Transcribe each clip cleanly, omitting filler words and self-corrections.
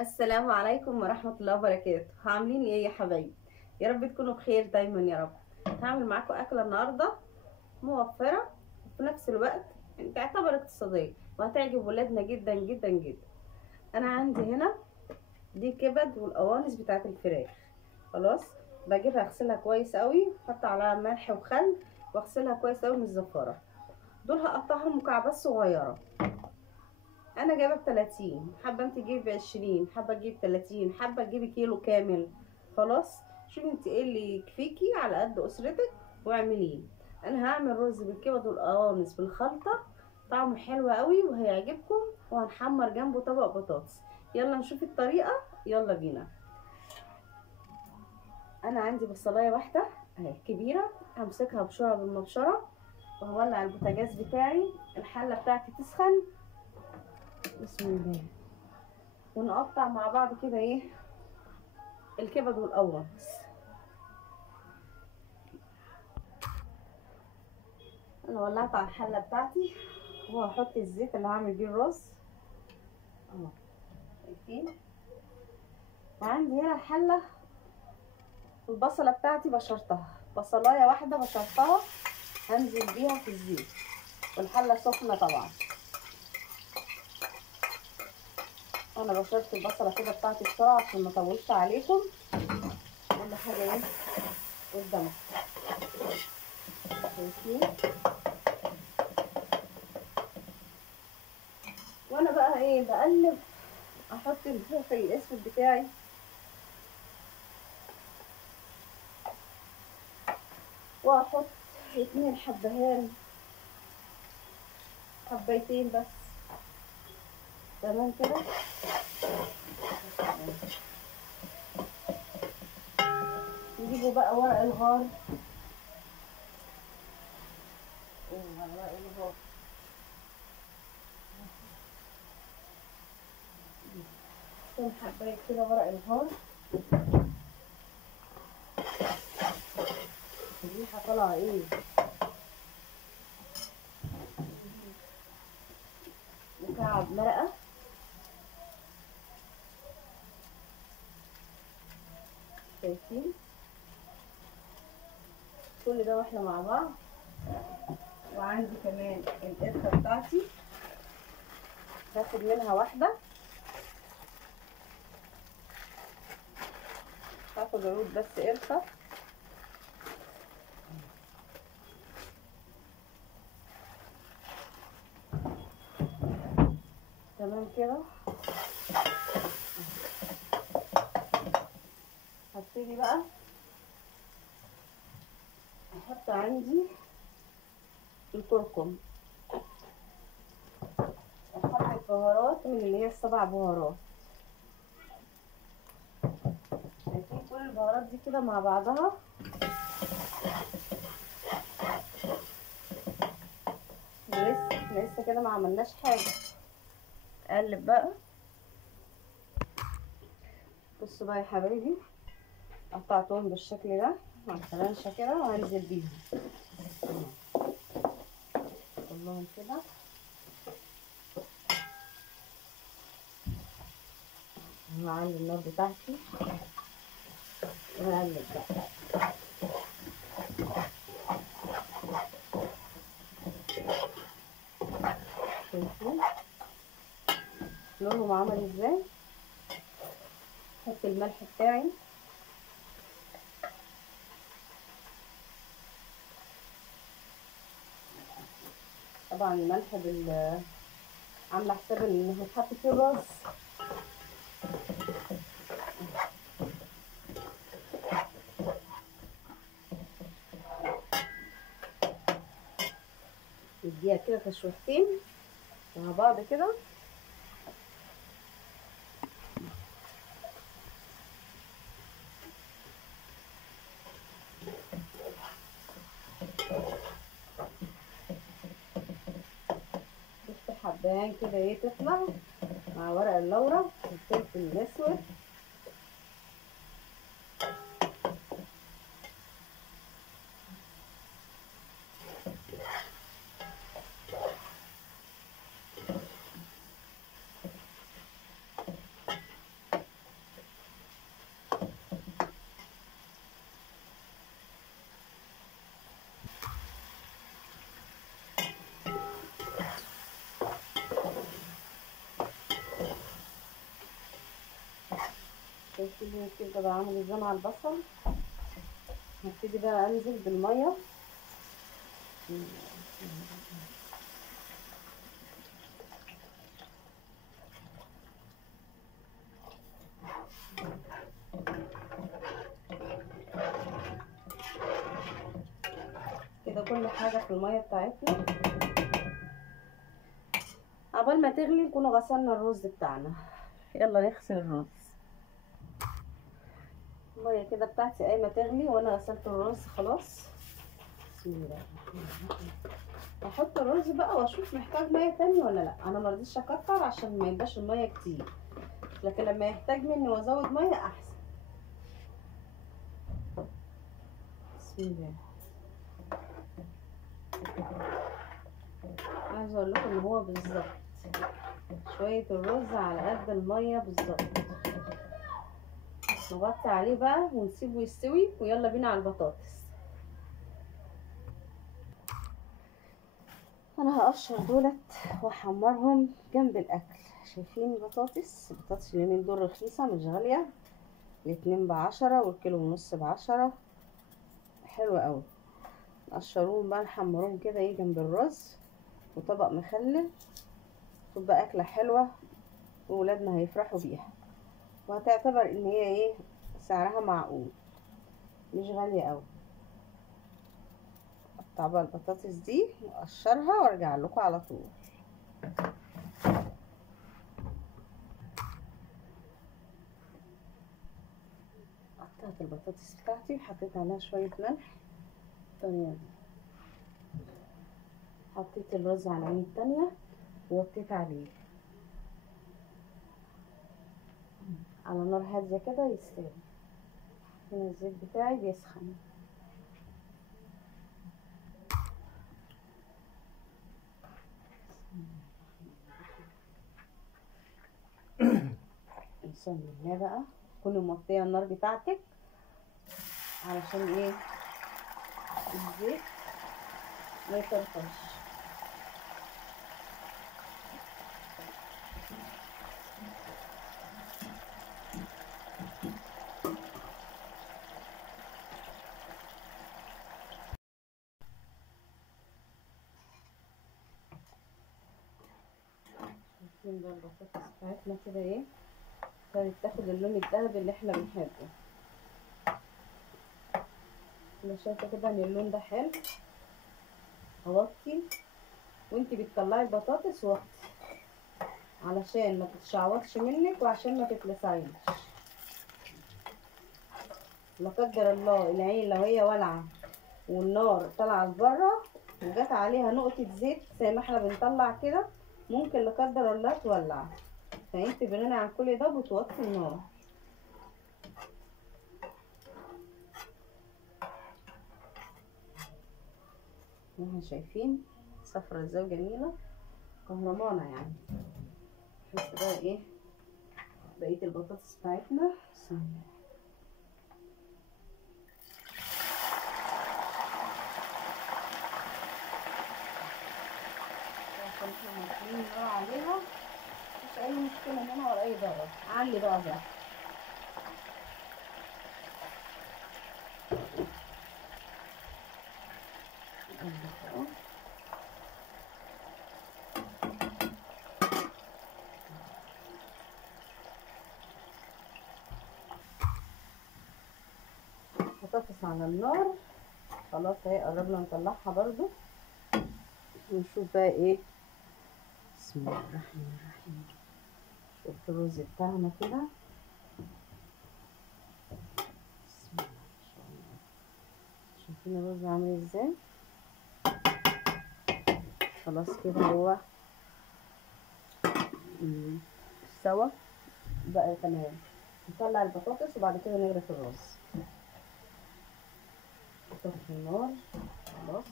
السلام عليكم ورحمة الله وبركاته. عاملين ايه يا حبايبي؟ يا رب تكونوا بخير دايما يا رب. هعمل معاكم أكلة النهاردة موفرة وفي نفس الوقت تعتبر اقتصادية وهتعجب ولادنا جدا جدا جدا. أنا عندي هنا دي كبد والقوانص بتاعت الفراخ. خلاص، بجيبها اغسلها كويس قوي، احط عليها ملح وخل واغسلها كويس قوي من الزفارة. دول هقطعهم مكعبات صغيرة. انا جايبه ب30، حابه انت تجيبي ب20، حابه تجيبي ب30، حابه تجيبي كيلو كامل. خلاص، شوفي انت ايه اللي يكفيكي على قد اسرتك واعمليه. انا هعمل رز بالكبد والقوانص بالخلطه، طعمه حلو قوي وهيعجبكم، وهنحمر جنبه طبق بطاطس. يلا نشوف الطريقه، يلا بينا. انا عندي بصلايه واحده اهي كبيره، همسكها بشوره بالمبشره وهولع البوتاجاز بتاعي، الحله بتاعتي تسخن. بسم الله. ونقطع مع بعض كده ايه الكبد والقوانص. انا ولعت على الحله بتاعتي وهحط الزيت اللي هعمل بيه الرز اهو، شايفين؟ وعندي هنا الحله، البصله بتاعتي بشرتها، بصلايه واحده بشرتها هنزل بيها في الزيت والحله سخنه طبعا. انا بشرت البصله كده بتاعتي بسرعه عشان ما اطولش عليكم. كل حاجه ايه قدامكم، شايفين؟ وانا بقى ايه بقلب، احط الفلفل الاسود بتاعي واحط 2 حبهان، حبيتين بس، تمام كده. نجيبوا بقى ورق الغار، ورق الغار 2 حباية كده ورق الغار. الريحة طالعة ايه، مكعب مرقة، شايفين؟ كل ده واحنا مع بعض. وعندي كمان القرفة بتاعتي، هاخد منها واحدة، هاخد عود بس قرفة. تمام كده. هبتدي بقى احط عندي الكركم، احط بهارات من اللي هي ال7 بهارات، شايفين؟ كل البهارات دي كده مع بعضها. لسه كده ما عملناش حاجة. اقلب بقى. بصوا بقى يا حبايبي، قطعتهم بالشكل ده مع الفرنشة كده وهنزل بيهم كلهم كده. هعلي النار بتاعتي وهقلب بقى. شايفين لونهم عمل ازاي؟ احط الملح بتاعي، طبعا الملح عامله حساب ان هيتحط فيه الرز. نديها كده تشويحتين مع بعض كده. بص حباية كده ايه تطلع مع ورق اللورة والفلفل الاسود. شايفين كده بقى عامل ازاي مع البصل. هبتدي بقى انزل بالميه. كده كل حاجه في الميه بتاعتنا عقبال ما تغلي نكون غسلنا الرز بتاعنا. يلا نغسل الرز. الميه كده بتاعتي قايمه تغلي وانا غسلت الرز خلاص. بسم الله الرحمن الرحيم. احط الرز بقى واشوف محتاج ميه تاني ولا لا. انا مرضيش اكتر عشان ما يبقاش الميه كتير، لكن لما يحتاج مني وازود ميه احسن. بسم الله. عايزه اقول لكم ان هو بالظبط شويه الرز على قد الميه بالظبط. نغطي عليه بقى ونسيبه يستوي ويلا بينا على البطاطس. انا هقشر دولت واحمرهم جنب الاكل. شايفين البطاطس اليومين دول رخيصه مش غاليه، الاتنين ب10 والكيلو ونص ب10. حلوه قوي. نقشروهم بقى نحمروهم كده ايه جنب الرز وطبق مخلل. تبقى اكله حلوه وولادنا هيفرحوا بيها، وهتعتبر ان هي ايه سعرها معقول مش غاليه قوي. اقطع بقى البطاطس دي واقشرها وارجع لكم على طول. قطعت البطاطس بتاعتي وحطيت عليها شويه ملح بالطريقه دي. حطيت الرز على العين التانية ووطيت عليه على نار هاديه كده يستوي. هنا الزيت بتاعي بيسخن. بسم الله بقى. كوني موطيه النار بتاعتك علشان ايه الزيت ما يطرطش. شايفين بقى البطاطس بتاعتنا كده ايه ابتدت تاخد اللون الذهبي اللي احنا بنحبه. انا شايفه كده ان اللون ده حلو. اوطي وانتي بتطلعي البطاطس وطي علشان ما تتشعوطش منك وعشان ما تتلسعيش. لا قدر الله العين لو هي والعه والنار طالعه لبره وجات عليها نقطه زيت زي ما احنا بنطلع كده ممكن لا قدر الله تولع. فانت بناء عن كل ده بتوطي النار. احنا شايفين صفرة ازاي جميله كهرمانه يعني. نحط بقى ايه بقيه البطاطس بتاعتنا. بسم الله. عشان احنا مطفيين النار عليها مفيش اي مشكله هنا ولا اي ضرر. علي بقى ده. بطاطس على النار خلاص اهي قربنا نطلعها برضو ونشوف بقى ايه. بسم الله الرحمن الرحيم. شوف الرز بتاعنا كده. بسم الله ما شاء الله. شايفين الرز عامل ازاي. خلاص كده هو استوى بقى تمام. نطلع البطاطس وبعد كده نغرف الرز. نطفي النار خلاص.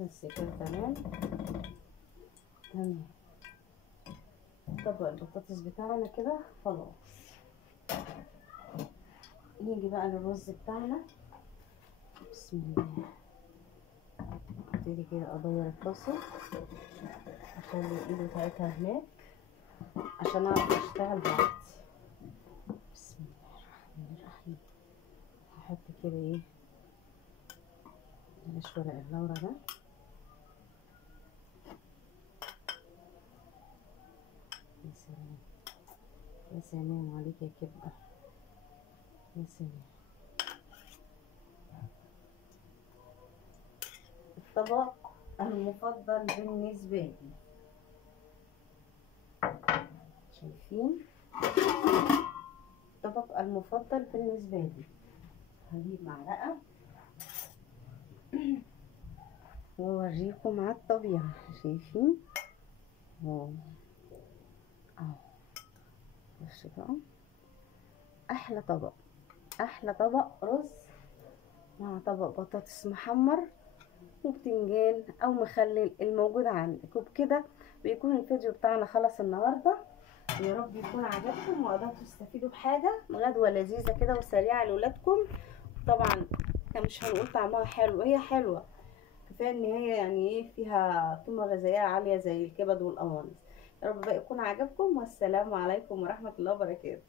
بس كده تمام تمام. طبق البطاطس بتاعنا كده خلاص. نيجي بقى للرز بتاعنا. بسم الله. ابتدي كده اغير الطاسه، اخلي الايد بتاعتها هناك عشان اعرف اشتغل بعد. بسم الله الرحمن الرحيم. هحط كده ايه، بلاش ورق اللورا ده. يا سلام يا سلام عليك يا كبده، يا سلام. الطبق المفضل بالنسبه لي، شايفين؟ الطبق المفضل بالنسبه لي. هجيب معلقه واوريكم على الطبيعه. شايفين اهو؟ بصوا بقى، احلى طبق، احلى طبق رز مع طبق بطاطس محمر وبتنجان او مخلل الموجود عندك. وبكده بيكون الفيديو بتاعنا خلص النهارده. يا رب يكون عجبكم وقدرتوا تستفيدوا بحاجه غدوه لذيذه كده وسريعه لاولادكم. طبعا احنا مش هنقول طعمها حلو، هي حلوه، كفايه ان هي يعني ايه، فيها قيمه غذائيه عاليه زي الكبد والقوانص. يا رب بقى يكون عجبكم، والسلام عليكم ورحمه الله وبركاته.